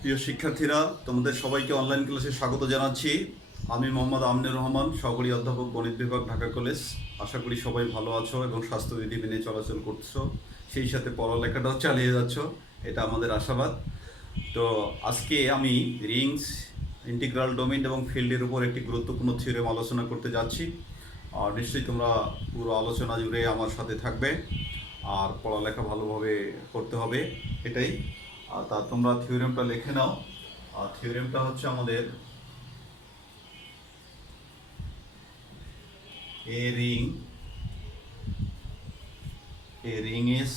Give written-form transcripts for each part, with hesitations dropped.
প্রিয় শিক্ষার্থীরা, তোমাদের সবাইকে অনলাইন ক্লাসে স্বাগত জানাচ্ছি। আমি মোহাম্মদ আমিনুর রহমান, সহকারী অধ্যাপক, গণিত বিভাগ, ঢাকা কলেজ। আশা করি সবাই ভালো আছো এবং স্বাস্থ্যবিধি মেনে চলাচল করছো, সেই সাথে পড়ালেখাটাও চালিয়ে যাচ্ছ, এটা আমাদের আশাবাদ। তো আজকে আমি রিংস, ইন্টিগ্রাল ডোমেইন এবং ফিল্ডের উপর একটি গুরুত্বপূর্ণ থিওরেম আলোচনা করতে যাচ্ছি। আর নিশ্চয়ই তোমরা পুরো আলোচনা জুড়ে আমার সাথে থাকবে, আর পড়ালেখা ভালোভাবে করতে হবে, এটাই। তা তোমরা থিওরেমটা লিখে নাও। থিওরেমটা হচ্ছে আমাদের a ring is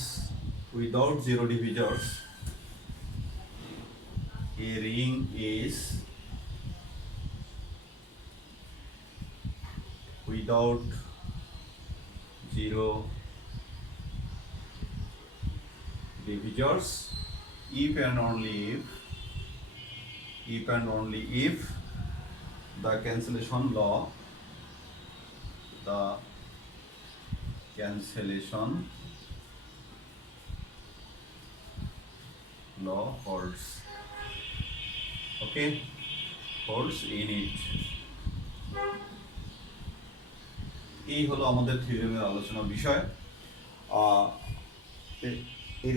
without zero divisors. A ring is without zero divisors if and only if the cancellation law holds. Okay, holds in it. এই হলো আমাদের থিওরেমের আলোচনার বিষয়।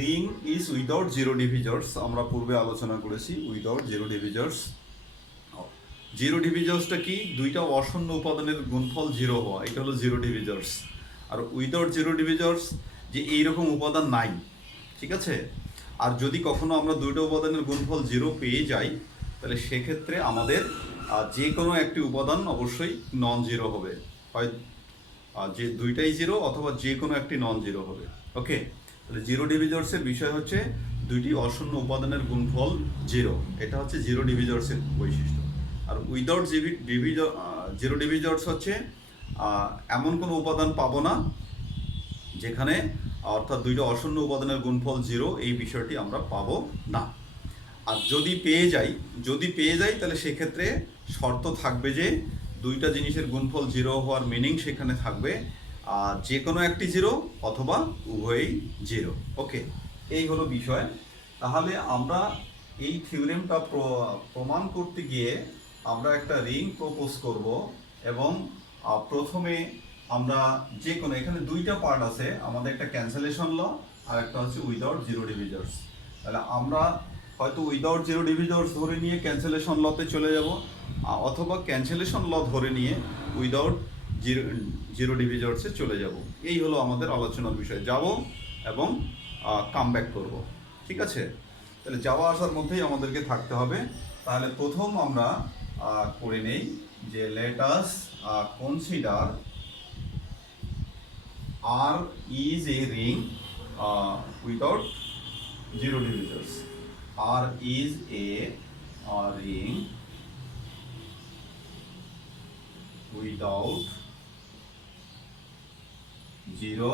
রিং ইজ উইদাউট জিরো ডিভিজার্স, আমরা পূর্বে আলোচনা করেছি উইদাউট জিরো ডিভিজার্স। জিরো ডিভিজার্সটা কি? দুইটা অশূন্য উপাদানের গুণফল জিরো হওয়া, এটা হলো জিরো ডিভিজার্স। আর উইদাউট জিরো ডিভিজার্স যে এইরকম উপাদান নাই, ঠিক আছে? আর যদি কখনো আমরা দুইটা উপাদানের গুণফল জিরো পেয়ে যাই, তাহলে সেক্ষেত্রে আমাদের যে কোনো একটি উপাদান অবশ্যই নন জিরো হবে, হয় যে দুইটাই জিরো অথবা যে কোনো একটি নন জিরো হবে। ওকে, তাহলে জিরো ডিভিজার্সের বিষয় হচ্ছে দুইটি অশূন্য উপাদানের গুণফল জিরো, এটা হচ্ছে জিরো ডিভিজার্সের বৈশিষ্ট্য। আর উইদাউট জিরো ডিভিজার্স হচ্ছে এমন কোনো উপাদান পাবো না যেখানে, অর্থাৎ দুইটা অশূন্য উপাদানের গুণফল জিরো, এই বিষয়টি আমরা পাবো না। আর যদি পেয়ে যাই তাহলে সেক্ষেত্রে শর্ত থাকবে যে দুইটা জিনিসের গুণফল জিরো হওয়ার মিনিং সেখানে থাকবে যে কোনো একটি জিরো অথবা উভয়ই জিরো। ওকে, এই হলো বিষয়। তাহলে আমরা এই থিওরেমটা প্রমাণ করতে গিয়ে আমরা একটা রিং প্রপোজ করব, এবং প্রথমে আমরা যে কোনো, এখানে দুইটা পার্ট আছে আমাদের, একটা ক্যান্সেলেশন ল আর একটা হচ্ছে উইদাউট জিরো ডিভিজার্স। তাহলে আমরা হয়তো উইদাউট জিরো ডিভিজার্স ধরে নিয়ে ক্যান্সেলেশন লতে চলে যাব, অথবা ক্যান্সেলেশন ল ধরে নিয়ে উইদাউট জিরো ডিভিজার্সে চলে যাব। এই হলো আমাদের আলোচনার বিষয়। যাব এবং কাম ব্যাক করবো, ঠিক আছে? তাহলে যাওয়া আসার মধ্যেই আমাদেরকে থাকতে হবে। তাহলে প্রথম আমরা করে নেই যে let us consider R is a ring without zero divisors. R is a ring without zero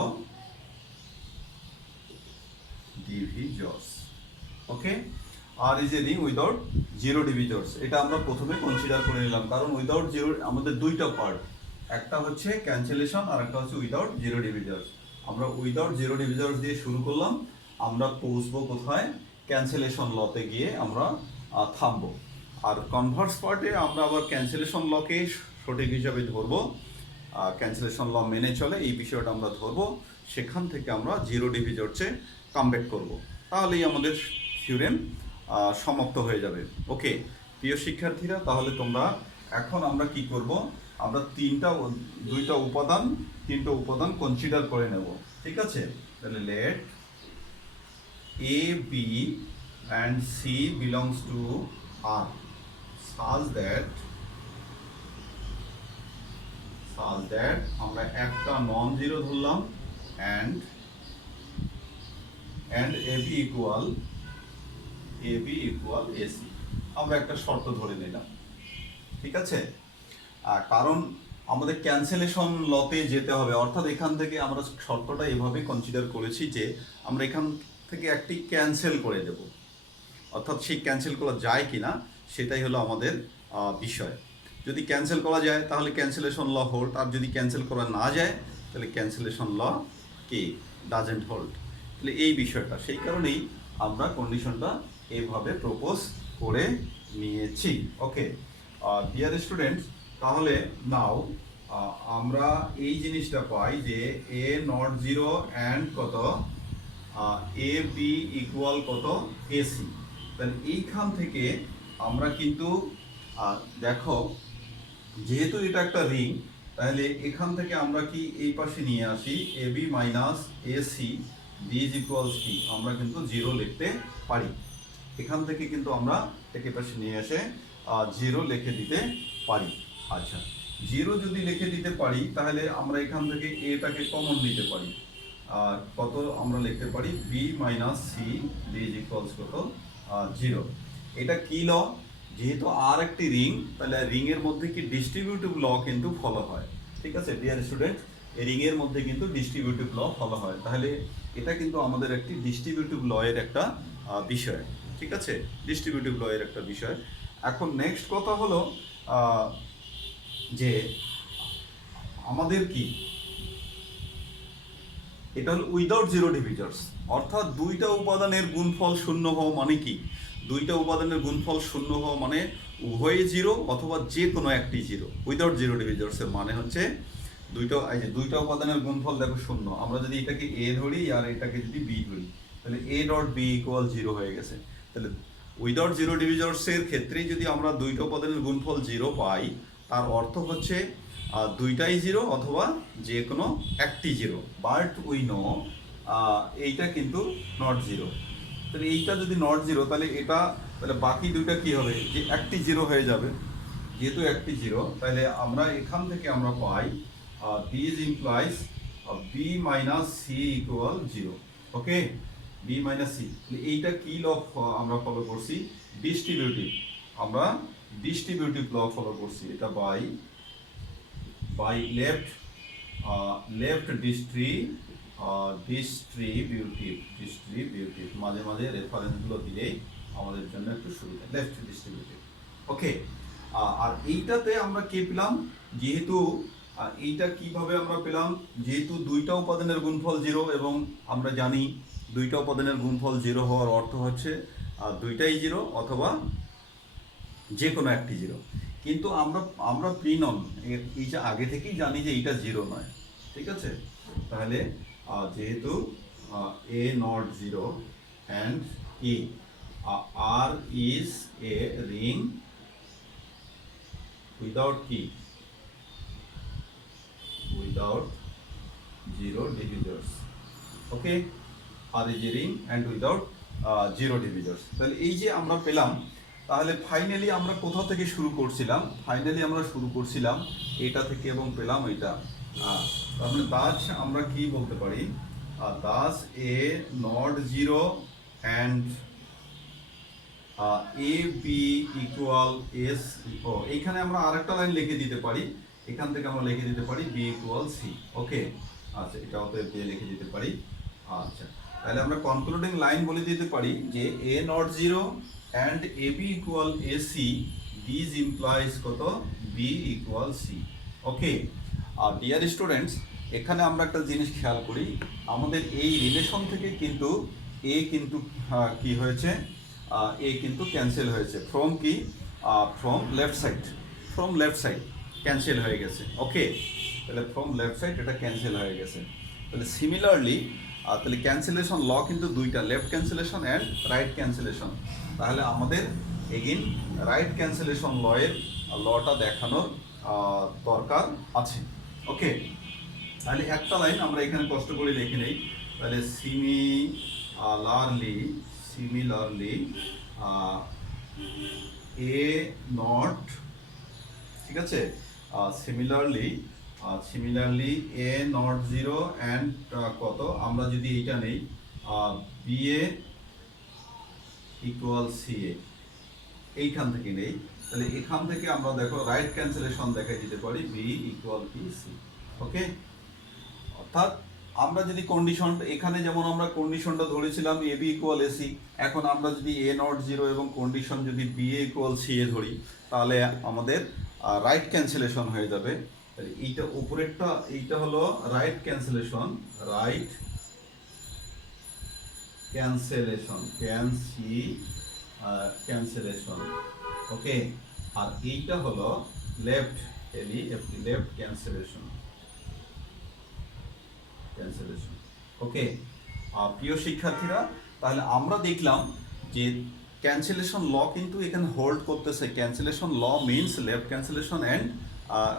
divisors. Okay, R is a ring without zero divisors, এটা আমরা প্রথমে কনসিডার করে নিলাম, কারণ উইদাউট জিরো আমাদের দুইটা পার্ট, একটা হচ্ছে ক্যান্সেলেশন আর একটা হচ্ছে উইদাউট জিরো ডিভিজার্স। আমরা উইদাউট জিরো ডিভিজার্স দিয়ে শুরু করলাম, আমরা পৌঁছবো কোথায়? ক্যান্সেলেশন লতে গিয়ে আমরা থামবো। আর কনভার্স পার্টে আমরা আবার ক্যান্সেলেশন লকে সঠিক হিসাবে ধরবো, ক্যান্সেলেশন ল মেনে চলে এই বিষয়টা আমরা ধরবো, সেখান থেকে আমরা জিরো ডিভিজার্সে কামব্যাক করবো। তাহলেই আমাদের থিওরেম সমাপ্ত হয়ে যাবে। ওকে প্রিয় শিক্ষার্থীরা, তাহলে তোমরা এখন আমরা কি করব? আমরা দুইটা উপাদান কনসিডার করে নেব, ঠিক আছে? তাহলে let A B and C belongs to R such that আমরা একটা নন জিরো ধরলাম and AB equal AC, আমরা একটা শর্ত ধরে নিলাম, ঠিক আছে? কারণ আমাদের ক্যান্সেলেশন লতে যেতে হবে, অর্থাৎ এখান থেকে আমরা শর্তটা এভাবে কনসিডার করেছি যে আমরা এখান থেকে একটি ক্যান্সেল করে দেব, অর্থাৎ সেই ক্যান্সেল করা যায় কিনা সেটাই হলো আমাদের বিষয়। যদি ক্যান্সেল করা যায় তাহলে ক্যান্সেলেশন ল হোল্ড, আর যদি ক্যান্সেল করা না যায় তাহলে ক্যান্সেলেশন ল কি ডাজেন্ট হোল্ড। তাহলে এই বিষয়টা, সেই কারণেই আমরা কন্ডিশনটা এভাবে প্রপোজ করে নিয়েছি। ওকে ডিয়ার স্টুডেন্টস, তাহলে নাও আমরা এই জিনিসটা পাই যে এ নট জিরো অ্যান্ড কত এ বি ইকুয়াল কত এসি। তাহলে এইখান থেকে আমরা কিন্তু দেখো যেহেতু এটা একটা রিং, তাহলে এখান থেকে আমরা কি এই পাশে নিয়ে আসি A B minus A C B is equals কি, আমরা কিন্তু জিরো লিখতে পারি। এখান থেকে কিন্তু আমরা একে পাশে নিয়ে এসে জিরো লিখে দিতে পারি। আচ্ছা, জিরো যদি লিখে দিতে পারি তাহলে আমরা এখান থেকে এটাকে কমন নিতে পারি। কত আমরা লিখতে পারি B minus C B is equals কত জিরো। এটা কি ল? যেহেতু আর একটি রিং, তাহলে রিং এর মধ্যে কি ডিস্ট্রিবিউটিভ ল কিন্তু ফলো হয়। ঠিক আছে ডিয়ার স্টুডেন্ট, এই রিং এর মধ্যে কিন্তু ডিস্ট্রিবিউটিভ ল ফলো হয়। তাহলে এটা কিন্তু আমাদের একটি ডিস্ট্রিবিউটিভ ল এর একটা বিষয়। ঠিক আছে, ডিস্ট্রিবিউটিভ ল এর একটা বিষয়। এখন নেক্সট কথা হলো যে আমাদের কি এটা হলো উইদাউট জিরো ডিভিজার্স, অর্থাৎ দুইটা উপাদানের গুণফল শূন্য হওয়া মানে কি? দুইটা উপাদানের গুণফল শূন্য হওয়া মানে উভয়ে জিরো অথবা যে কোনো একটি জিরো। উইদাউট জিরো ডিভিজার্সের মানে হচ্ছে দুইটা উপাদানের গুণফল দেখো শূন্য। আমরা যদি এটাকে এ ধরি আর এটাকে যদি বি ধরি, তাহলে A dot B equal zero হয়ে গেছে। তাহলে উইদাউট জিরো ডিভিজার্সের ক্ষেত্রে যদি আমরা দুইটা উপাদানের গুণফল জিরো পাই, তার অর্থ হচ্ছে দুইটাই জিরো অথবা যে কোনো একটি জিরো। বাট উই নো এইটা কিন্তু নট জিরো। তাহলে এইটা যদি নট জিরো, তাহলে বাকি দুইটা কি হবে? যে একটি জিরো হয়ে যাবে। যেহেতু একটি জিরো, তাহলে আমরা এখান থেকে আমরা পাই this implies B minus C equal zero. Okay, B minus C. এইটা কি ল আমরা ফলো করছি? ডিস্ট্রিবিউটিভ। আমরা ডিস্ট্রিবিউটিভ ল ফলো করছি। এটা বাই লেফট ডিস্ট্রিবিউটিভ। মাঝে মাঝে রেফারেন্সগুলো দিলেই আমাদের জন্য একটু সুবিধা। Left distributive. ওকে, আর এইটাতে আমরা কে পেলাম? যেহেতু এইটা কিভাবে আমরা পেলাম? যেহেতু দুইটা উপাদানের গুণফল জিরো, এবং আমরা জানি দুইটা উপাদানের গুণফল জিরো হওয়ার অর্থ হচ্ছে দুইটাই জিরো অথবা যে কোনো একটি জিরো। কিন্তু আমরা প্রিনন এইটা আগে থেকেই জানি যে এইটা জিরো নয়। ঠিক আছে, তাহলে যেহেতু এ নট জিরো অ্যান্ড ই R is a ring without কি, without zero divisors. Okay, R is a ring and without zero divisors. তাহলে এই যে আমরা পেলাম, তাহলে ফাইনালি আমরা কোথা থেকে শুরু করছিলাম? ফাইনালি আমরা শুরু করছিলাম এটা থেকে এবং পেলাম এটা। তাহলে দাস আমরা কি বলতে পারি? Thus A not zero and A B equal S. এইখানে আমরা আরেকটা লাইন লিখে দিতে পারি। এখান থেকে আমরা লিখে দিতে পারি বি ইকুয়াল সি। ওকে, আচ্ছা, এটা অতএব দিয়ে লিখে দিতে পারি। আচ্ছা, তাহলে আমরা কনক্লুডিং লাইন বলে দিতে পারি যে A not zero and AB equal AC, these implies কত B equal C. ওকে, আর ডিয়ার স্টুডেন্টস, এখানে আমরা একটা জিনিস খেয়াল করি, আমাদের এই রিলেশন থেকে কিন্তু A কিন্তু কি হয়েছে? A কিন্তু ক্যান্সেল হয়েছে। ফ্রম কি? ফ্রম লেফট সাইড ক্যান্সেল হয়ে গেছে। ওকে, তাহলে ফ্রম লেফট সাইড এটা ক্যান্সেল হয়ে গেছে। তাহলে সিমিলারলি তাহলে ক্যান্সেলেশন ল কিন্তু দুইটা, left cancellation and right cancellation. তাহলে আমাদের এগেইন রাইট ক্যান্সেলেশন লটা দেখানোর দরকার আছে। ওকে, তাহলে একটা লাইন আমরা এখানে কষ্ট করে লিখে নেই। তাহলে সিমিলারলি এ নট, ঠিক আছে, similarly A not zero and কত, আমরা যদি এইটা নেই বি এ ইকুয়াল সি এ, এইখান থেকে নেই, তাহলে এখান থেকে আমরা দেখো রাইট ক্যান্সেলেশন দেখাই দিতে পারি বি ইকুয়াল কি সি। ওকে, অর্থাৎ আমরা যদি কন্ডিশন এখানে যেমন আমরা কন্ডিশনটা ধরেছিলাম এ বি ইকুয়াল এসি, এখন আমরা যদি এ নট জিরো এবং কন্ডিশন যদি বি এ ইকুয়াল সি এ ধরি, তাহলে আমাদের রাইট ক্যান্সেলেশন হয়ে যাবে। তাহলে এইটা উপরেরটা, এইটা হলো রাইট ক্যান্সেলেশন ক্যান্সেলেশন। ওকে, আর এইটা হলো লেফট, লেফট ক্যান্সেলেশন। ওকে, প্রিয় শিক্ষার্থীরা, তাহলে আমরা দেখলাম যে ক্যান্সেলেশন ল কিন্তু এখানে হোল্ড করতেছে। Cancellation law means left cancellation and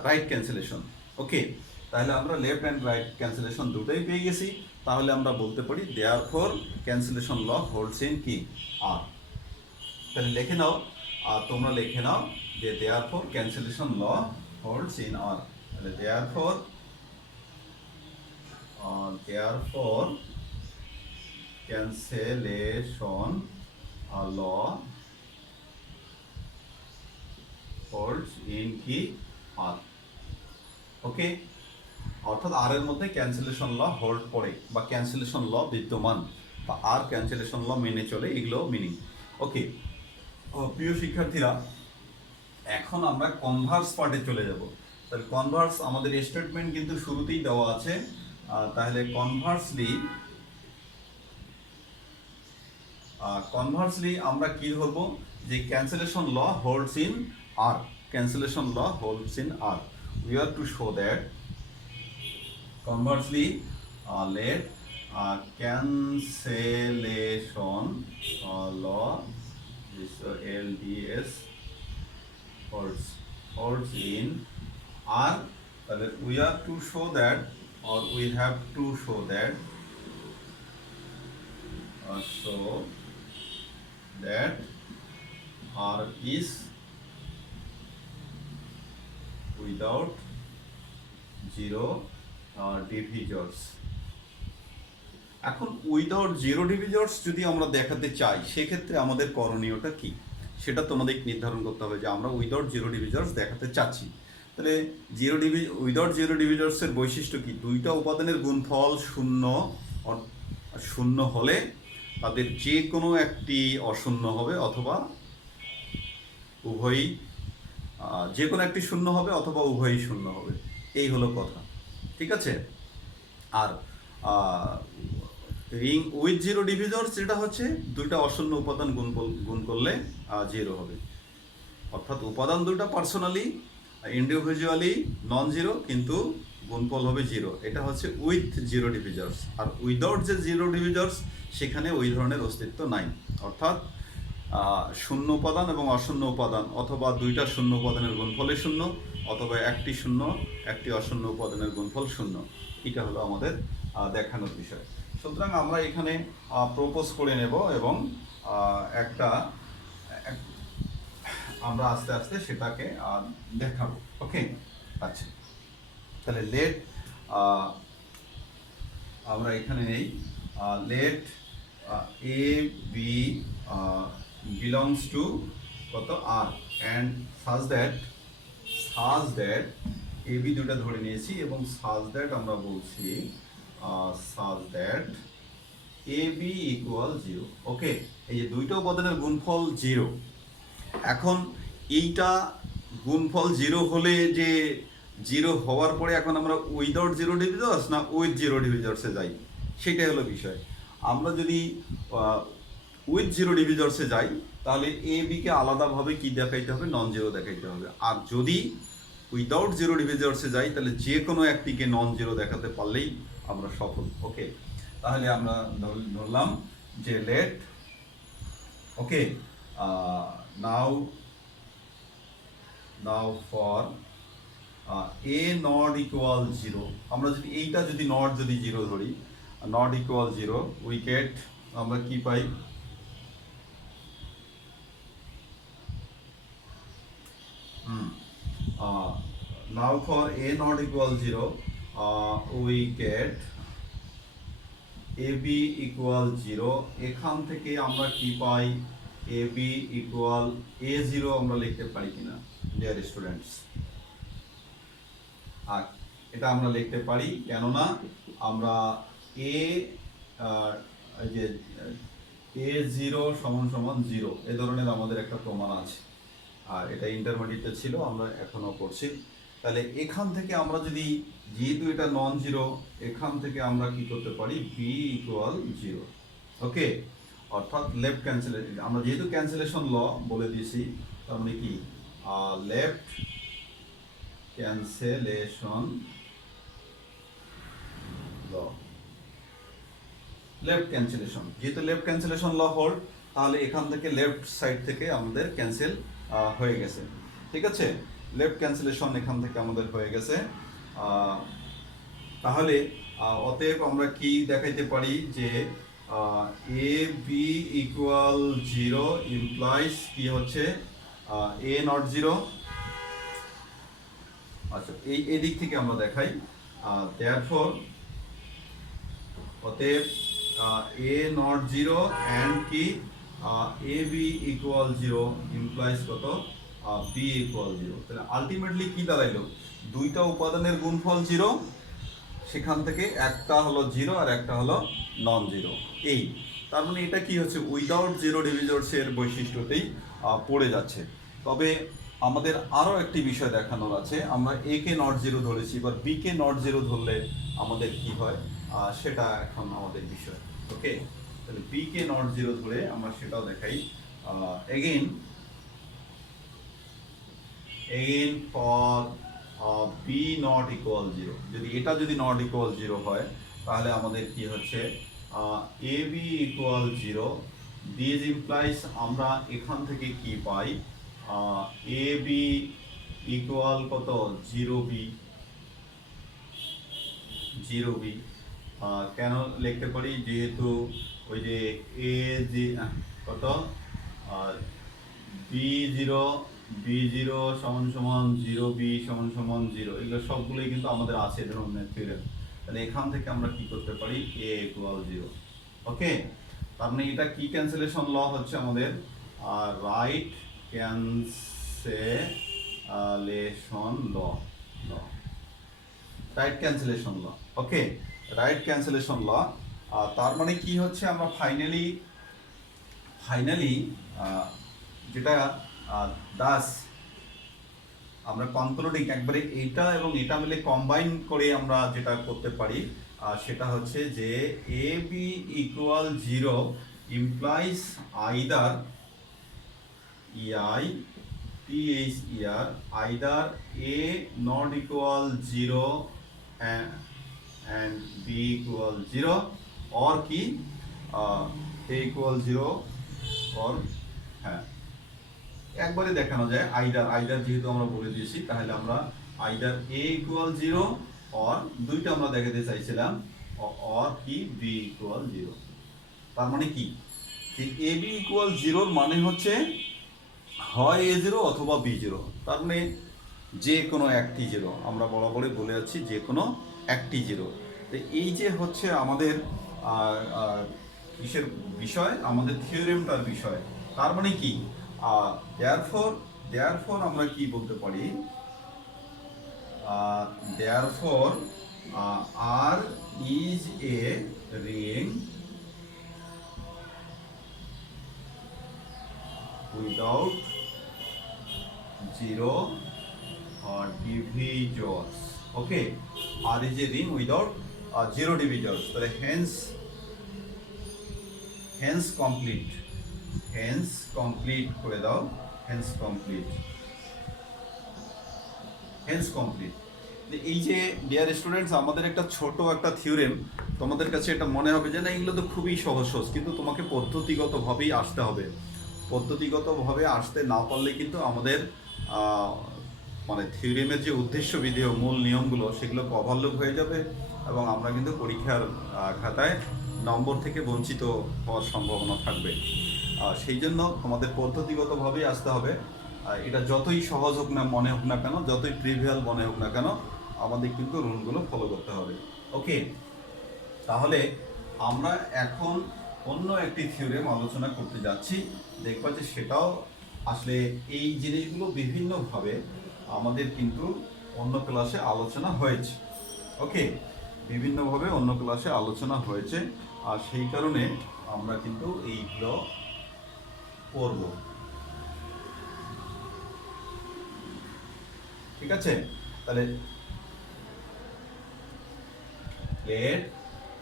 right cancellation. Okay, তাহলে আমরা লেফট অ্যান্ড রাইট ক্যান্সেলেশন দুটোই পেয়ে গেছি। তাহলে আমরা বলতে পারি therefore cancellation law holds in কি আর। তাহলে লিখে নাও, তোমরা লিখে নাও যে therefore cancellation law holds in R. তাহলে therefore cancellation law holds in কি আর। ওকে, অর্থাৎ আর এর মধ্যে ক্যান্সেলেশন ল হোল্ড করে বা ক্যান্সেলেশন ল বিদ্যমান বা আর ক্যান্সেলেশন ল মেনে চলে, এগুলো মিনিং। ওকে, প্রিয় শিক্ষার্থীরা, এখন আমরা কনভার্স পার্টে চলে যাব। তাহলে কনভার্স আমাদের স্টেটমেন্ট কিন্তু শুরুতেই দেওয়া আছে। তাহলে কনভার্সলি আমরা কি ধরবো, যে cancellation law holds in R. Cancellation law holds in R. We are to show that conversely let cancellation law, this LDS holds in R. We are to show that, or we have to show that R is without zero ডিভিজর্স। এখন without zero ডিভিজর্স যদি আমরা দেখাতে চাই, সেক্ষেত্রে আমাদের করণীয়টা কি সেটা তোমাদের নির্ধারণ করতে হবে যে আমরা উইদাউট জিরো ডিভিজর্স দেখাতে চাচ্ছি। তাহলে উইদাউট জিরো ডিভিজর্সের বৈশিষ্ট্য কি, দুইটা উপাদানের গুণফল শূন্য হলে তাদের যে কোনো একটি অশূন্য হবে অথবা উভয়ই, যে কোনো একটি শূন্য হবে অথবা উভয়ই শূন্য হবে, এই হলো কথা। ঠিক আছে। আর রিং উইথ জিরো ডিভিজর্স যেটা হচ্ছে দুইটা অশূন্য উপাদান গুণ করলে জিরো হবে, অর্থাৎ উপাদান দুইটা পার্সোনালি ইন্ডিভিজুয়ালি নন জিরো কিন্তু গুণফল হবে জিরো। এটা হচ্ছে উইথ জিরো ডিভিজর্স। আর উইদাউট যে জিরো ডিভিজর্স সেখানে ওই ধরনের অস্তিত্ব নাই, অর্থাৎ শূন্য উপাদান এবং অশূন্য উপাদান অথবা দুইটা শূন্য উপাদানের গুণফলে শূন্য অথবা একটি শূন্য একটি অশূন্য উপাদানের গুণফল শূন্য। এটা হলো আমাদের দেখানোর বিষয়। সুতরাং আমরা এখানে প্রপোজ করে নেব এবং আমরা আস্তে আস্তে সেটাকে দেখাবো। ওকে, আচ্ছা, তাহলে লেট আমরা এখানে নেই let A B belongs to কত R and such that A B দুটা ধরে নিয়েছি এবং সাজ দ্যাট আমরা বলছি such that A B equal zero. Okay, এই যে দুইটা উপাদানের গুণফল জিরো। এখন এইটা গুণফল জিরো হলে যে জিরো হওয়ার পরে এখন আমরা উইদাউট জিরো ডিভিজর্স না উইথ জিরো ডিভিজর্সে যাই, সেটাই হলো বিষয়। আমরা যদি উইথ জিরো ডিভিজর্সে যাই তাহলে এ বিকে আলাদাভাবে কি দেখাইতে হবে, নন জিরো দেখাইতে হবে। আর যদি উইদাউট জিরো ডিভিজর্সে যাই তাহলে যে কোনো একটিকে নন জিরো দেখাতে পারলেই আমরা সফল। ওকে, তাহলে আমরা ধরলাম যে let, okay, now for A not equal zero, আমরা যদি এইটা যদি নট যদি জিরো ধরি, not equal zero, we get, আমরা কি পাই, now for a not equal 0 we get ab equal 0। এখান থেকে আমরা কি পাই, ab equal a0 আমরা লিখতে পারি কিনা ডিয়ার স্টুডেন্টস? আর এটা আমরা লিখতে পারি, কেননা আমরা যে a0 সমান সমান 0 এ ধরনের আমাদের একটা প্রমাণ আছে, আর এটা ইন্টারমিডিয়েটে ছিল, আমরা এখনো করছি। তাহলে এখান থেকে আমরা যদি, যেহেতু এটা নন জিরো, এখান থেকে আমরা কি করতে পারি, বি ইকুয়াল জিরো। ওকে, অর্থাৎ লেফট ক্যান্সেলেশন, আমরা যেহেতু ক্যান্সেলেশন ল বলে দিয়েছি, তার মানে কি লেফট ক্যান্সেলেশন ল, লেফট ক্যান্সেলেশন, যেহেতু লেফট ক্যান্সেলেশন ল হোল্ড, তাহলে এখান থেকে লেফট সাইড থেকে আমাদের ক্যান্সেল হয়ে গেছে। ঠিক আছে, লেফট ক্যান্সেলেশন এখান থেকে আমাদের হয়ে গেছে। তাহলে অতএব আমরা কি দেখাইতে পারি যে এ বি ইকুয়াল 0 ইমপ্লাইজ কি হচ্ছে এ নট 0। আচ্ছা, এই দিক থেকে আমরা দেখাই, দেয়ারফর অতএব এ নট 0 অ্যান্ড কি এ বি ইকুয়াল 0 ইমপ্লাইজ কত বি ইকুয়াল 0। তাহলে আলটিমেটলি কি দাঁড়াইলো, দুইটা উপাদানের গুণফল 0, সেখান থেকে একটা হলো 0 আর একটা হলো নন 0। এই তার মানে এটা কি হচ্ছে উইদাউট জিরো ডিভিজর্সের বৈশিষ্ট্যতেই পড়ে যাচ্ছে। তবে আমাদের আরও একটি বিষয় দেখানোর আছে, আমরা এ কে নট 0 ধরেছি, এবার বি কে নট 0 ধরলে আমাদের কি হয় সেটা এখন আমাদের বিষয়। ওকে, তাহলে বি কে নট 0 ধরে আমরা সেটাও দেখাই। Again for B not equal 0, যদি এটা যদি নট ইকুয়াল 0 হয়, তাহলে আমাদের কি হচ্ছে এ বি ইকুয়াল 0। দিস ইমপ্লাইজ আমরা এখান থেকে কি পাই এ বি ইকুয়াল কত 0 বি, 0 বি কেন লিখতে পারি, যেহেতু ওই যে এ যে কত B0 সমান সমান 0 বি সমান সমান 0, এগুলো সবগুলোই কিন্তু আমাদের আছে ধরনের থিওরেম। তাহলে এখান থেকে আমরা কি করতে পারি এ ইকুয়াল 0। ওকে, তার মানে এটা কি ক্যান্সেলেশন ল হচ্ছে আমাদের রাইট ক্যান্সেলেশন ল, রাইট ক্যান্সেলেশন ল। ওকে, রাইট ক্যান্সেলেশন ল। তার মানে কি হচ্ছে আমরা ফাইনালি যেটা দাস আমরা কনক্লুডিং একবারে এইটা এবং এটা মিলে কম্বাইন করে আমরা যেটা করতে পারি সেটা হচ্ছে যে A B equal 0 implies either either a not equal 0 and b equal 0 or কি a equal 0 or হ্যাঁ একবারে দেখানো যায় আইদার যেহেতু আমরা বলে দিয়েছি, তাহলে আমরা আইদার a equal 0 or দুইটা আমরা দেখাতে চাইছিলাম or কি b equal 0। তার মানে কি যে a b equal 0 মানে হচ্ছে হয় A0 অথবা B0, তার মানে যে কোনো একটি 0, আমরা বরাবরই বলে যাচ্ছি যে কোনো একটি 0। তো এই যে হচ্ছে আমাদের কিসের বিষয়, আমাদের থিওরেমটার বিষয়। তার মানে কি দেয়ারফর আমরা কি বলতে পারি, therefore R is a ring without 0 divisors. Okay, R is a ring without 0 divisors. So hence complete করে দাও, hence complete। এই যে ডিয়ার স্টুডেন্টস, আমাদের একটা ছোট একটা থিওরেম, তোমাদের কাছে এটা মনে হবে যে না এগুলো তো খুবই সহজ, কিন্তু তোমাকে পদ্ধতিগতভাবেই আসতে হবে। পদ্ধতিগতভাবে আসতে না পারলে কিন্তু আমাদের মানে থিওরেমের যে উদ্দেশ্য বিধেয় মূল নিয়মগুলো সেগুলো ওভারলুক হয়ে যাবে এবং আমরা কিন্তু পরীক্ষার খাতায় নম্বর থেকে বঞ্চিত হওয়ার সম্ভাবনা থাকবে। সেই জন্য তোমাদের পদ্ধতিগতভাবেই আসতে হবে। এটা যতই সহজ হোক না মনে হোক না কেন, যতই ট্রিভিয়াল মনে হোক না কেন, আমাদের কিন্তু রুলগুলো ফলো করতে হবে। ওকে, তাহলে আমরা এখন অন্য একটি থিওরেম আলোচনা করতে যাচ্ছি, দেখবা যে সেটাও আসলে এই জিনিসগুলো বিভিন্নভাবে আমাদের কিন্তু অন্য ক্লাসে আলোচনা হয়েছে। ওকে, বিভিন্নভাবে অন্য ক্লাসে আলোচনা হয়েছে, আর সেই কারণে আমরা কিন্তু এইগুলো পড়ব। ঠিক আছে, তাহলে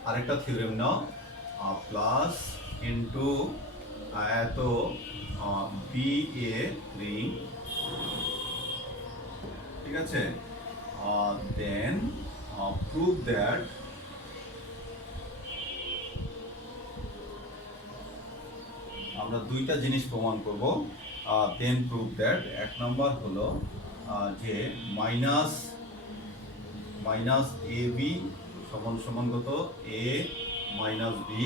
আরেকটা থিওরেম নাও, প্লাস ইন্টু এত বি এ রিং, ঠিক আছে, দেন প্রুভ দ্যাট আমরা দুইটা জিনিস প্রমাণ করব। দেন প্রুভ দ্যাট এক নম্বর হলো যে মাইনাস মাইনাস এ বি সমান সমান কত এ মাইনাস বি।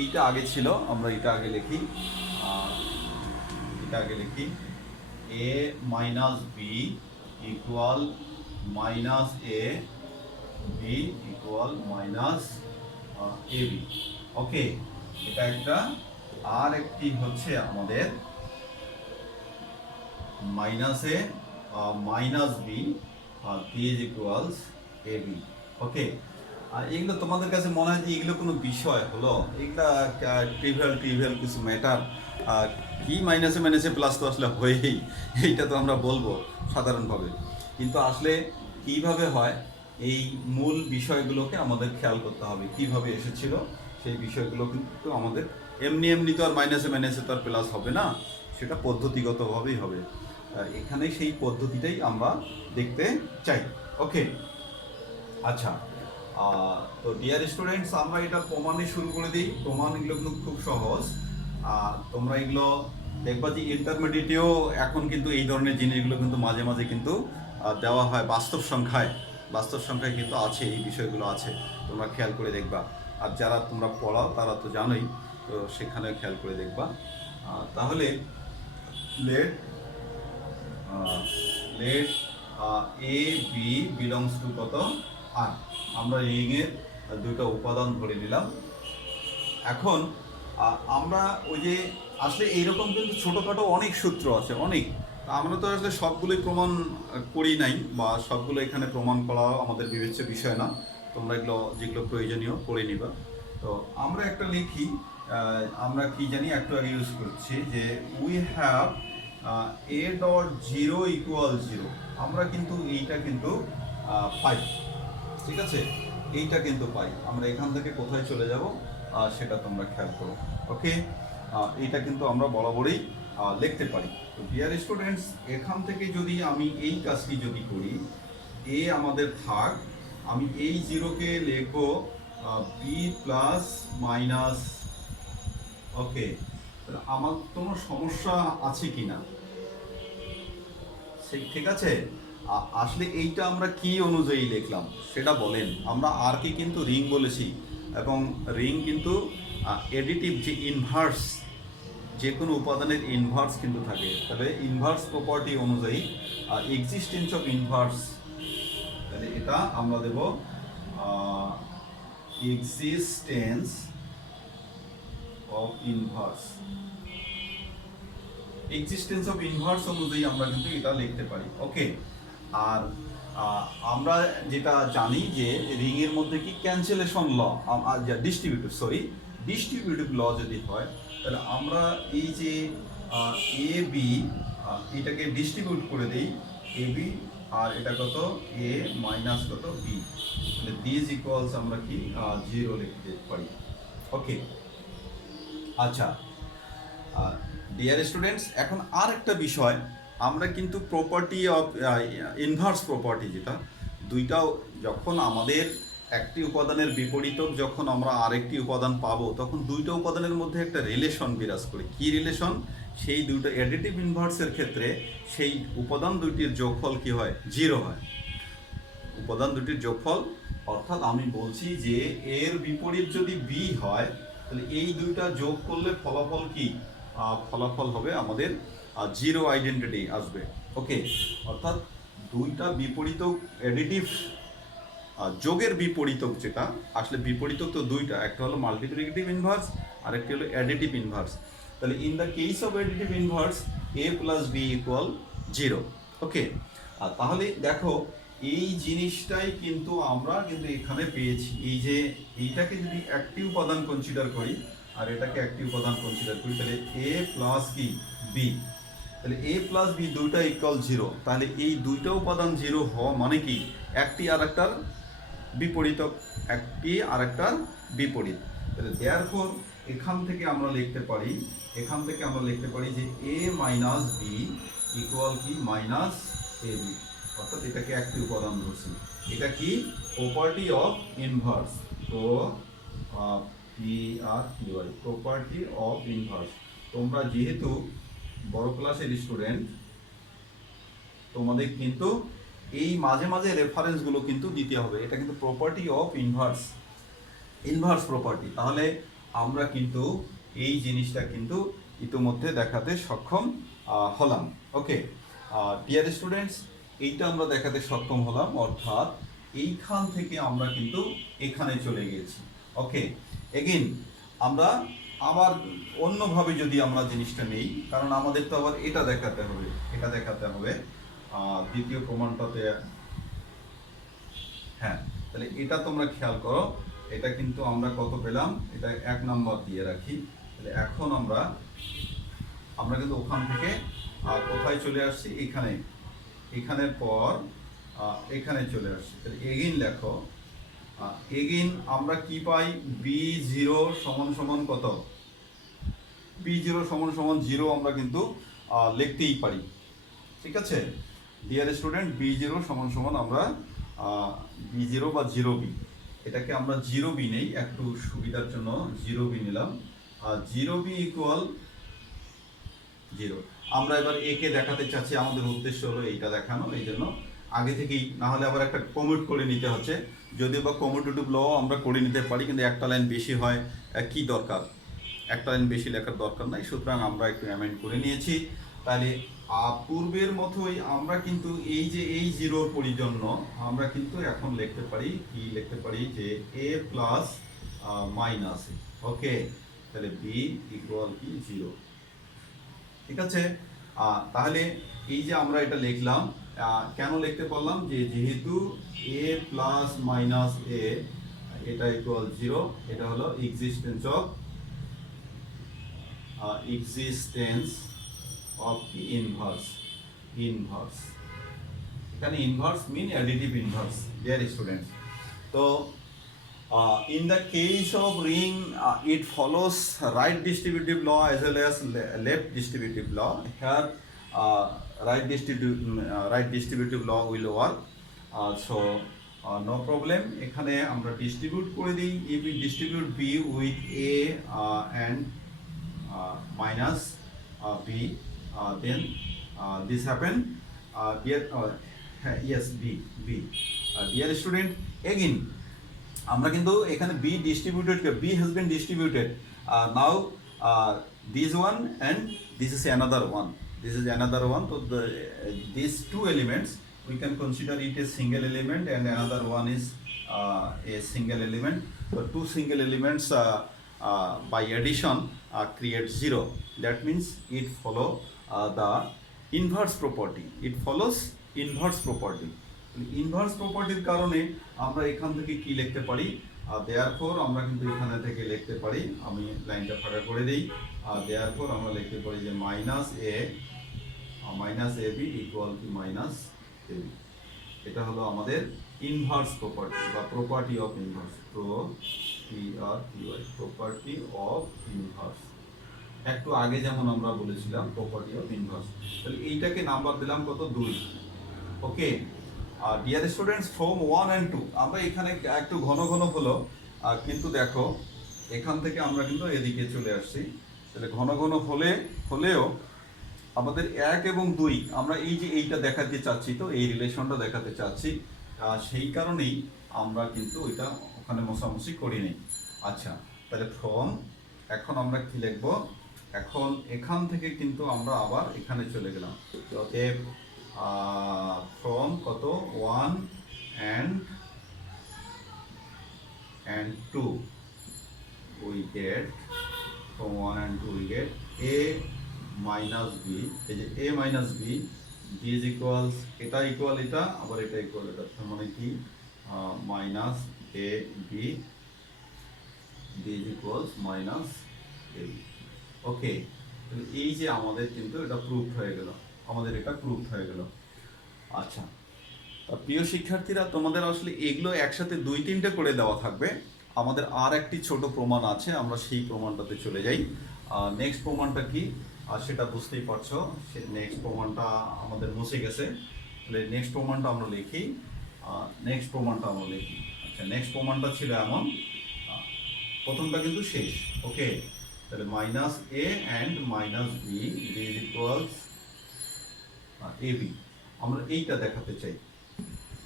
এইটা আগে ছিল, আমরা এটা আগে লিখি, এটা আগে লিখি A minus B equal minus A B equal minus A B. Okay, এটা একটা। আর একটি হচ্ছে আমাদের minus A minus B is equals A B. Okay, আর এগুলো তোমাদের কাছে মনে হয় যে এগুলো কোনো বিষয় হলো, এগুলা ট্রিভিয়াল কিছু ম্যাটার, কি মাইনাসে মাইনাসে প্লাস তো আসলে হয়েই, এইটা তো আমরা বলবো সাধারণভাবে, কিন্তু আসলে কিভাবে হয় এই মূল বিষয়গুলোকে আমাদের খেয়াল করতে হবে, কিভাবে এসেছিল সেই বিষয়গুলো কিন্তু আমাদের এমনি এমনি তো আর মাইনাসে মাইনাসে তো আর প্লাস হবে না, সেটা পদ্ধতিগতভাবেই হবে। এখানে সেই পদ্ধতিটাই আমরা দেখতে চাই। ওকে, আচ্ছা, তো ডিয়ার স্টুডেন্টস, আমরা এটা প্রমাণে শুরু করে দিই। প্রমাণ এগুলো কিন্তু খুব সহজ, তোমরা এগুলো দেখবা যে ইন্টারমিডিয়েটেও এখন কিন্তু এই ধরনের জিনিসগুলো কিন্তু মাঝে মাঝে কিন্তু দেওয়া হয় বাস্তব সংখ্যায় কিন্তু আছে, এই বিষয়গুলো আছে, তোমরা খেয়াল করে দেখবা। আর যারা তোমরা পড়াও তারা তো জানোই, তো সেখানে খেয়াল করে দেখবা। তাহলে let A B belongs to কত আর, আমরা রিংয়ের দুটো উপাদান ধরে নিলাম। এখন আমরা ওই যে আসলে এইরকম কিন্তু ছোটোখাটো অনেক সূত্র আছে, অনেক, আমরা তো আসলে সবগুলোই প্রমাণ করি নাই, বা সবগুলো এখানে প্রমাণ করা আমাদের বিবেচ্য বিষয় না, তোমরা এগুলো যেগুলো প্রয়োজনীয় করে নিবা। তো আমরা একটা লিখি, আমরা কি জানি একটু আগে ইউজ করছি যে we have A dot zero equal zero, আমরা কিন্তু এইটা কিন্তু পাই, ঠিক আছে, এইটা কিন্তু পাই। আমরা এখান থেকে কোথায় চলে যাব সেটা তোমরা খেয়াল করো। ওকে, এইটা কিন্তু আমরা বরাবরই লিখতে পারি। তো ডিয়ার স্টুডেন্টস, এখান থেকে যদি আমি এই কাজটি যদি করি, এ আমাদের থাক, আমি এই জিরোকে লিখবো বি প্লাস মাইনাস। ওকে, তাহলে আমার কোনো সমস্যা আছে কি না? ঠিক আছে, আসলে এইটা আমরা কি অনুযায়ী লিখলাম সেটা বলেন। আমরা আর কি কিন্তু রিং বলেছি, এবং রিং কিন্তু এডিটিভ, যে ইনভার্স, যে কোনো উপাদানের ইনভার্স কিন্তু থাকে, তবে ইনভার্স প্রপার্টি অনুযায়ী এক্সিস্টেন্স অফ ইনভার্স, তাহলে এটা আমরা দেব existence of inverse. Existence of inverse অনুযায়ী আমরা কিন্তু এটা লিখতে পারি। ওকে, আর আমরা যেটা জানি যে রিং এর মধ্যে কি ক্যান্সেলেশন ল, ডিস্ট্রিবিউটিভ ল যদি হয়, তাহলে আমরা এই যে এ বি এটাকে ডিস্ট্রিবিউট করে দেই, এ বি আর এটা কত এ মাইনাস কত বি, তাহলে দিস ইকুয়ালস আমরা কি জিরো লিখতে পারি। ওকে, আচ্ছা ডিয়ার স্টুডেন্টস, এখন আর একটা বিষয়, আমরা কিন্তু প্রপার্টি অফ ইনভার্স প্রপার্টি, যেটা দুইটাও যখন আমাদের একটি উপাদানের বিপরীতক যখন আমরা আরেকটি উপাদান পাবো, তখন দুইটা উপাদানের মধ্যে একটা রিলেশন বিরাজ করে। কি রিলেশন? সেই দুটো অ্যাডিটিভ ইনভার্সের ক্ষেত্রে সেই উপাদান দুইটির যোগফল কি হয়? জিরো হয়। উপাদান দুটির যোগফল, অর্থাৎ আমি বলছি যে এর বিপরীত যদি বি হয়, তাহলে এই দুইটা যোগ করলে ফলাফল কি? ফলাফল হবে আমাদের জিরো আইডেন্টিটি আসবে। ওকে, অর্থাৎ দুইটা বিপরীতক অ্যাডিটিভ যোগের বিপরীতক, যেটা আসলে বিপরীতক তো দুইটা, একটা হলো মাল্টিপ্লিকেটিভ ইনভার্স আর একটি হলো অ্যাডিটিভ ইনভার্স। তাহলে in the case of additive inverse A plus B equal zero. Okay, আর তাহলে দেখো এই জিনিসটাই কিন্তু আমরা কিন্তু এখানে পেয়েছি, এই যে এইটাকে যদি একটি উপাদান কনসিডার করি আর এটাকে একটি উপাদান কনসিডার করি, তাহলে এ প্লাস কি বি, তাহলে এ প্লাস বি দুইটা ইকুয়াল জিরো। তাহলে এই দুইটা উপাদান জিরো হওয়া মানে কি? একটি আর একটার বিপরীত, একটি আর একটার বিপরীত। তাহলে দেয়ারফর এখান থেকে আমরা লিখতে পারি যে a মাইনাস বি ইকুয়াল কি মাইনাস এ বি, অর্থাৎ এটাকে একটি উপাদান ধরছি। এটা কি প্রপার্টি অফ ইনভার্স, তো প্রপার্টি অফ ইনভার্স। তোমরা যেহেতু বড় ক্লাসের স্টুডেন্ট, তোমাদের কিন্তু এই মাঝে মাঝে রেফারেন্সগুলো কিন্তু দিতে হবে। এটা কিন্তু প্রপার্টি অফ ইনভার্স প্রপার্টি। তাহলে আমরা কিন্তু এই জিনিসটা কিন্তু ইতিমধ্যে দেখাতে সক্ষম হলাম। ওকে ডিয়ার স্টুডেন্টস, এইটা আমরা দেখাতে সক্ষম হলাম, অর্থাৎ এইখান থেকে আমরা কিন্তু এখানে চলে গিয়েছি। ওকে এগেইন আমরা আবার অন্যভাবে যদি আমরা জিনিসটা নেই, কারণ আমাদের তো আবার এটা দেখাতে হবে দ্বিতীয় প্রমাণটাতে। হ্যাঁ, তাহলে এটা তোমরা খেয়াল করো, এটা কিন্তু আমরা কত পেলাম, এটা 1 নাম্বার দিয়ে রাখি। তাহলে এখন আমরা কিন্তু ওখান থেকে কোথায় চলে আসছি, এখানের পর এখানে চলে আসছি। তাহলে এগেইন লেখো, এগেইন আমরা কি পাই, b0 সমান সমান কত, b0 সমান সমান 0 আমরা কিন্তু লিখতেই পারি। ঠিক আছে ডিয়ার স্টুডেন্ট, b0 সমান সমান আমরা b0 বা 0b, এটাকে আমরা 0b নেই একটু সুবিধার জন্য, 0b নিলাম। 0b equal 0। আমরা এবার একে দেখাতে চাচ্ছি, আমাদের উদ্দেশ্য হলো এইটা দেখানো, এই জন্য আগে থেকেই, না হলে আবার একটা কমিট করে নিতে হচ্ছে। যদিও বা কমিউটেটিভ ল আমরা করে নিতে পারি, কিন্তু একটা লাইন বেশি হয়, কি দরকার, একটা লাইন বেশি লেখার দরকার নাই। সুতরাং আমরা একটু অ্যামেন্ড করে নিয়েছি। তাহলে পূর্বের মতোই আমরা কিন্তু এই যে এই 0-র পরিজন্য আমরা কিন্তু এখন লিখতে পারি যে a প্লাস মাইনাস এ। ওকে, তাহলে b ইকুয়াল কি 0। ঠিক আছে, তাহলে এই যে আমরা এটা লিখলাম, কেন লিখতে পারলাম, যে যেহেতু a প্লাস মাইনাস এ এটা ইকুয়াল 0, এটা হলো এক্সিস্টেন্স অফ the inverse. এখানে ইনভার্স মিন অ্যাডিটিভ ইনভার্স, ডিয়ার স্টুডেন্টস। তো in the case of ring, it follows right distributive law as well as left distributive law. Here right distributive law will work, so no problem. এখানে আমরা distribute করে দিই, if we distribute b with a and minus b, then this happen, yes b dear student, again আমরা কিন্তু এখানে b distributed, b has been distributed, now this one and this is another one, so these two elements we can consider it a single element and another one is a single element. So two single elements by addition create 0. That means it follow the inverse property. Inverse প্রপার্টির কারণে আমরা এখান থেকে কি লিখতে পারি, therefore আমরা কিন্তু এখানে থেকে লিখতে পারি, আমি লাইনটা ফাঁকা করে দিই, দেয়ারফর আমরা লিখতে পারি যে minus A B equal to minus A B. এটা হলো আমাদের ইনভার্স প্রপার্টি বা property of inverse, property of inverse. একটু আগে যেমন আমরা বলেছিলাম প্রপার্টি অফ ইনভার্স। তাহলে এইটাকে নাম্বার দিলাম কত, 2। Okay dear students, from 1 and 2 আমরা এখানে একটু ঘন হলো, কিন্তু দেখো এখান থেকে আমরা কিন্তু এদিকে চলে আসছি। তাহলে ঘন হলেও আমাদের 1 এবং 2 আমরা এই যে এইটা দেখাতে চাচ্ছি, তো এই রিলেশনটা দেখাতে চাচ্ছি, সেই কারণেই আমরা কিন্তু ওইটা ওখানে মশামশি করি নি। আচ্ছা, তাহলে ফ্রম, এখন আমরা কি লিখবো, এখন এখান থেকে কিন্তু আমরা আবার এখানে চলে গেলাম। অতএব from কত 1 and 2 we get, from 1 and 2 we get a minus b, এই যে a minus b, b is equals, এটা ইকুয়াল এটা, আবার এটা ইকুয়াল এটা, তার মানে কি minus a b, b is equals minus a b। ওকে, এই যে আমাদের কিন্তু এটা প্রুফ হয়ে গেল, আচ্ছা প্রিয় শিক্ষার্থীরা, তোমাদের আসলে এগুলো একসাথে 2-3টে করে দেওয়া থাকবে, আমাদের আর একটি ছোট প্রমাণ আছে, আমরা সেই প্রমাণটাতে চলে যাই। নেক্সট প্রমাণটা কি সেটা বুঝতেই পারছো, নেক্সট প্রমাণটা আমাদের মুছে গেছে। তাহলে নেক্সট প্রমাণটা আমরা লিখি। আচ্ছা, নেক্সট প্রমাণটা ছিল এমন, প্রথমটা কিন্তু শেষ। ওকে, তাহলে minus A and minus B is equals A B. আমরা এইটা দেখাতে চাই।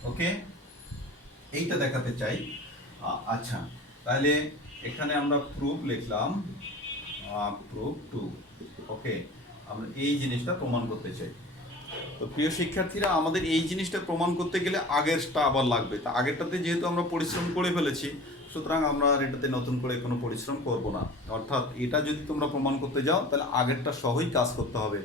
ওকে, এইটা দেখাতে চাই। আচ্ছা, তাহলে এখানে আমরা প্রুফ লিখলাম, প্রুফ টু। ওকে, আমরা এই জিনিসটা প্রমাণ করতে চাই। তো প্রিয় শিক্ষার্থীরা, আমাদের এই জিনিসটা প্রমাণ করতে গেলে আগেরটা আবার লাগবে। তা আগেরটাতে যেহেতু আমরা পরিশ্রম করে ফেলেছি, সুতরাং আমরা আর এটাতে নতুন করে কোনো পরিশ্রম করব না। অর্থাৎ এটা যদি তোমরা প্রমাণ করতে যাও তাহলে আগেরটা সহই কাজ করতে হবে।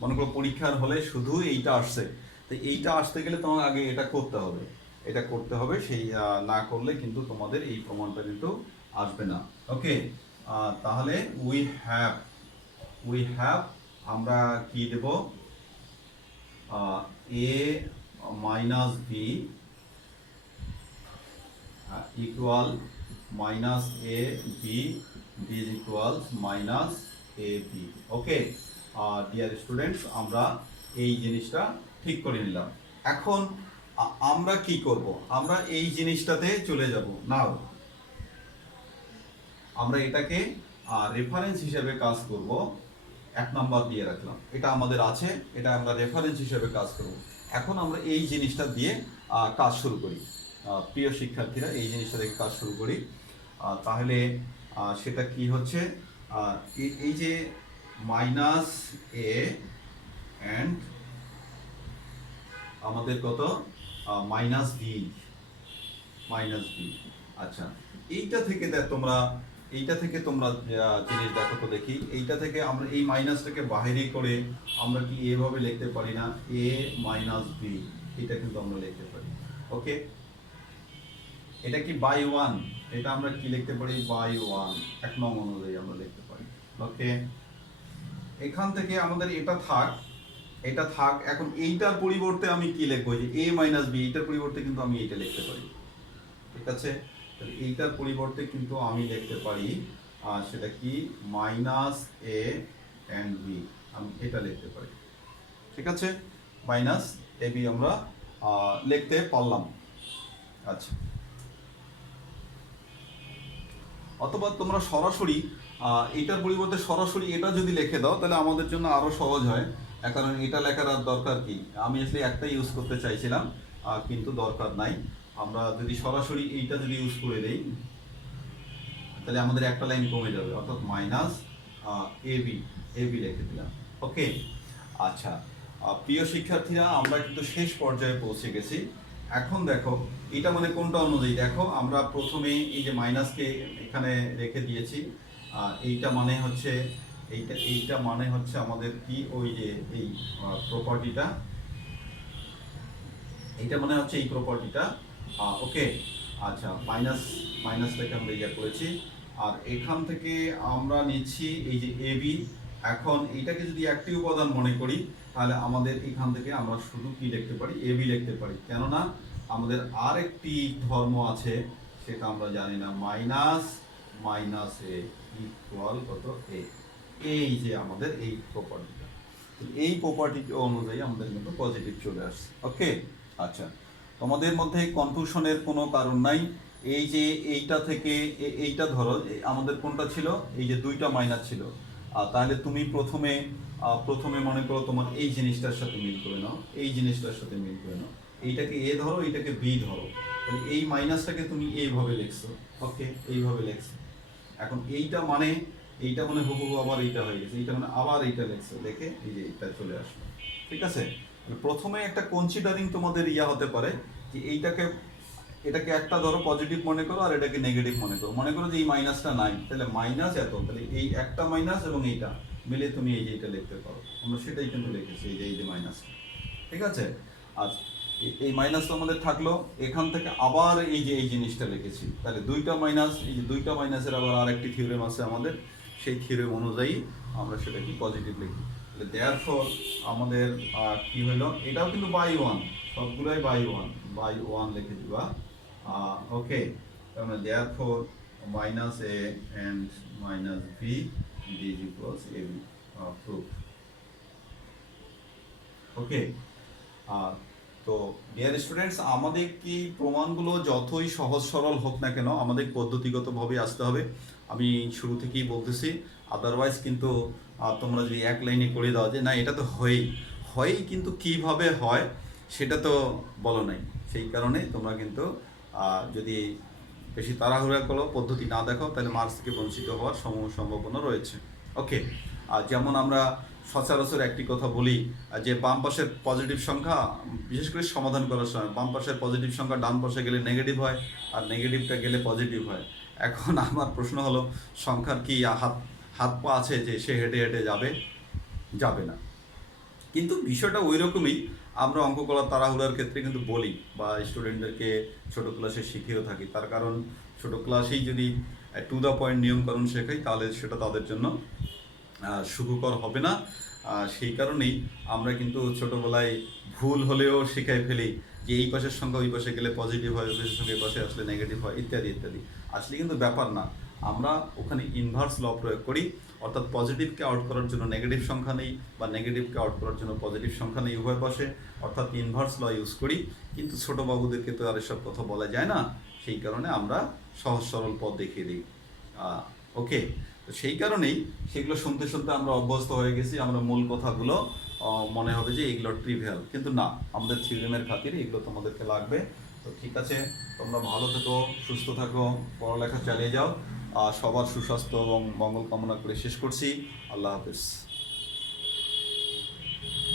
মনে করো পরীক্ষার হলে শুধু এইটা আসছে, তো এইটা আসতে গেলে তোমার আগে এটা করতে হবে, সেই না করলে কিন্তু তোমাদের এই প্রমাণটা কিন্তু আসবে না। ওকে, তাহলে উই হ্যাভ আমরা কি দেব, a minus b equal minus a b is equals minus a b. Okay dear students, আমরা এই জিনিসটা ঠিক করে নিলাম। এখন আমরা কি করব, আমরা এই জিনিসটাতে চলে যাব। নাও আমরা এটাকে রেফারেন্স হিসেবে কাজ করব। 1 নাম্বার দিয়ে রাখলাম, এটা আমাদের আছে, এটা আমরা রেফারেন্স হিসেবে কাজ করব। এখন আমরা এই জিনিসটা দিয়ে কাজ শুরু করি। প্রিয় শিক্ষার্থীরা, এই জিনিসটা থেকে কাজ শুরু করি। তাহলে সেটা কি হচ্ছে, এই যে মাইনাস এ অ্যান্ড আমাদের কত মাইনাস বি। আচ্ছা, এইটা থেকে তোমরা জিনিস দেখো তো দেখি। এইটা থেকে আমরা এই মাইনাসটাকে বাইরে করে আমরা কি এভাবে লিখতে পারি না, এ মাইনাস বি, এটা কিন্তু আমরা লিখতে পারি। ওকে, এটা কি বাই ওয়ান, এটা আমরা কি লিখতে পারি, বাই ওয়ান, 1 নং অনুযায়ী আমরা লিখতে পারি। ওকে, এখান থেকে আমাদের এটা থাক। এখন এইটার পরিবর্তে আমি কি লিখবো, যে এ মাইনাস বি, এইটার পরিবর্তে কিন্তু আমি এটা লিখতে পারি। ঠিক আছে, তাহলে এইটার পরিবর্তে কিন্তু আমি লিখতে পারি সেটা কি, মাইনাস এ অ্যান্ড বি, আমি এটা লিখতে পারি। ঠিক আছে, মাইনাস এ বি আমরা লিখতে পারলাম। আচ্ছা, অথবা তোমরা সরাসরি এটার পরিবর্তে সরাসরি এটা যদি লিখে দাও তাহলে আমাদের জন্য আরো সহজ হয়, কারণ এটা লেখার আর দরকার কি, আমি আসলে একটা ইউজ করতে চাইছিলাম, কিন্তু দরকার নাই। আমরা যদি সরাসরি এইটা যদি ইউজ করে দেই তাহলে আমাদের একটা লাইন কমে যাবে, অর্থাৎ মাইনাস এ বি লিখে দিলাম। ওকে, আচ্ছা প্রিয় শিক্ষার্থীরা, আমরা কিন্তু শেষ পর্যায়ে পৌঁছে গেছি। এখন দেখো এটা মানে কোনটা অনুযায়ী, দেখো আমরা প্রথমে এই যে মাইনাসকে এখানে রেখে দিয়েছি, এইটা মানে হচ্ছে আমাদের কি, ওই যে এই প্রপার্টিটা, এইটা মানে হচ্ছে এই প্রপার্টিটা। ওকে, আচ্ছা, মাইনাসটাকে আমরা ইয়া করেছি, আর এখান থেকে আমরা নিচ্ছি এই যে এ বি। এখন এইটাকে যদি একটি উপাদান মনে করি তাহলে আমাদের এখান থেকে আমরা শুধু কি লিখতে পারি, এ বি লিখতে পারি, কেননা আমাদের আর একটি ধর্ম আছে সেটা আমরা জানি না, মাইনাস এ ইকুয়াল কত এ। এই যে আমাদের এই প্রপার্টিটা, এই প্রপার্টি অনুযায়ী আমাদের কিন্তু পজিটিভ চলে আসছে। ওকে, আচ্ছা, তোমাদের মধ্যে কনফিউশনের কোনো কারণ নাই। এই যে এইটা থেকে এইটা ধরো, আমাদের কোনটা ছিল, এই যে দুইটা মাইনাস ছিল, তাহলে তুমি প্রথমে মনে করো তোমার এই জিনিসটার সাথে মিল করে নাও, এইটাকে এ ধরো, এইটাকে বি ধরো, তাহলে এই মাইনাসটাকে তুমি এইভাবে লিখছো। ওকে, এইভাবে লিখছো। এখন এইটা মানে হুবহু আবার এইটা হয়ে গেছে, এইটা মানে আবার এইটা লিখছো, দেখে এই যে এটা চলে আসলো। ঠিক আছে, প্রথমে একটা কনসিডারিং তোমাদের হতে পারে যে এটাকে একটা ধরো পজিটিভ মনে করো আর এটাকে নেগেটিভ মনে করো যে এই মাইনাসটা নাই, তাহলে মাইনাস এত, তাহলে এই একটা মাইনাস এবং এইটা মিলে তুমি এই যে এটা লিখতে পারো। আমরা সেটাই কিন্তু লিখেছি, এই যে মাইনাস। ঠিক আছে, আজ এই মাইনাস তো আমাদের থাকলো, এখান থেকে আবার এই যে এই জিনিসটা লিখেছি, তাহলে দুইটা মাইনাস, এই যে দুইটা মাইনাসের আবার আরেকটি থিওরেম আছে আমাদের, সেই থিওরেম অনুযায়ী আমরা সেটাকে পজিটিভ লিখি। দেয়ারফর আমাদের কি হলো, এটাও কিন্তু বাই ওয়ান, সবগুলোই বাই ওয়ান লিখে দিবা। ওকে, তার মানে therefore minus a and minus b d is equals ab proof. ওকে, তো ডিয়ার স্টুডেন্টস, আমাদের কি প্রমাণগুলো যতই সহজ সরল হোক না কেন আমাদের পদ্ধতিগতভাবে আসতে হবে। আমি শুরু থেকেই বলতেছি, আদারওয়াইজ কিন্তু তোমরা যদি এক লাইনে করে দাও যে না এটা তো হয়ই কিন্তু কিভাবে হয় সেটা তো বলো নাই, সেই কারণে তোমরা কিন্তু যদি বেশি তাড়াহুড়া করো, পদ্ধতি না দেখো, তাহলে মার্কস থেকে বঞ্চিত হওয়ার সম্ভাবনা রয়েছে। ওকে, আর যেমন আমরা সচরাচর একটি কথা বলি যে বাম পাশের পজিটিভ সংখ্যা, বিশেষ করে সমাধান করার সময় বাম পাশের পজিটিভ সংখ্যা ডান পাশে গেলে নেগেটিভ হয় আর নেগেটিভটা গেলে পজিটিভ হয়। এখন আমার প্রশ্ন হলো, সংখ্যার কি হাত পা আছে যে সে হেঁটে হেঁটে যাবে না? কিন্তু বিষয়টা ওই রকমই আমরা অঙ্ক করার তাড়াহুড়ার ক্ষেত্রে কিন্তু বলি বা স্টুডেন্টদেরকে ছোটো ক্লাসে শিখিয়েও থাকি। তার কারণ ছোটো ক্লাসেই যদি টু দ্য পয়েন্ট নিয়মকানুন শেখাই তাহলে সেটা তাদের জন্য সুখকর হবে না। সেই কারণেই আমরা কিন্তু ছোটোবেলায় ভুল হলেও শেখাই ফেলি যে এই পাশের সংখ্যা ওই পাশে গেলে পজিটিভ হয়, ওই পাশের সংখ্যা এই পাশে আসলে নেগেটিভ হয়, ইত্যাদি ইত্যাদি। আসলে কিন্তু ব্যাপার না, আমরা ওখানে ইনভার্স ল প্রয়োগ করি, অর্থাৎ পজিটিভকে আউট করার জন্য নেগেটিভ সংখ্যা নেই বা নেগেটিভকে আউট করার জন্য পজিটিভ সংখ্যা নেই উভয় পাশে, অর্থাৎ ইনভার্স ল ইউজ করি। কিন্তু ছোটো বাবুদেরকে তো আর এসব কথা বলা যায় না, সেই কারণে আমরা সহজ সরল পথ দেখিয়ে দিই। ওকে, তো সেই কারণেই সেগুলো শুনতে শুনতে আমরা অভ্যস্ত হয়ে গেছি, আমরা মূল কথাগুলো মনে হবে যে এগুলো ট্রিভিয়াল, কিন্তু না, আমাদের থিওরেমের খাতিরে এগুলো তোমাদেরকে লাগবে। তো ঠিক আছে, তোমরা ভালো থেকো, সুস্থ থাকো, পড়ালেখা চালিয়ে যাও। সবার সুস্বাস্থ্য এবং মঙ্গল কামনা করে শেষ করছি। আল্লাহ হাফেজ।